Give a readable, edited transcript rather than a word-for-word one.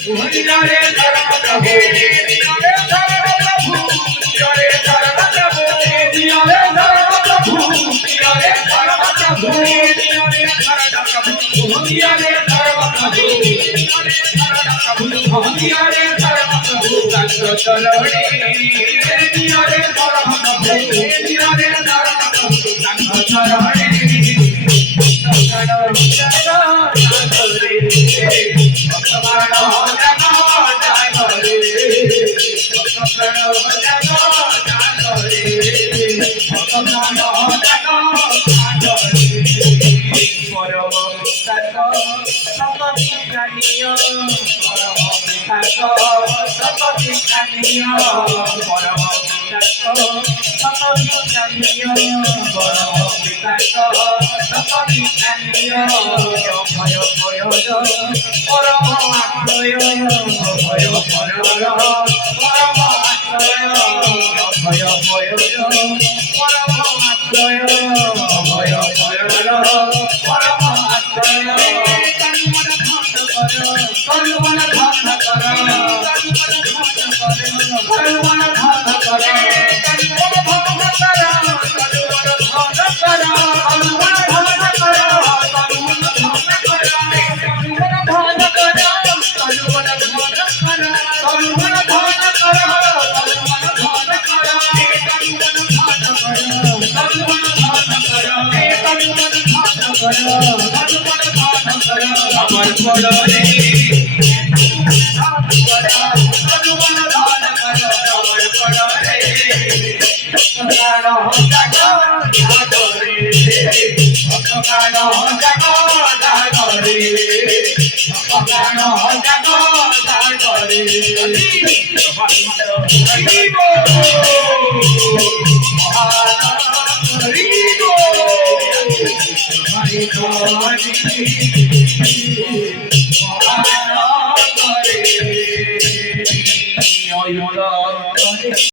दिया रे धर्म प्रभु दिया रे धर्म प्रभु दिया रे धर्म प्रभु दिया रे धर्म प्रभु दिया रे धर्म प्रभु दिया रे धर्म प्रभु दिया रे धर्म प्रभु दिया रे धर्म प्रभु संत चरणी दिया रे धर्म प्रभु दिया रे धर्म प्रभु संत चरणी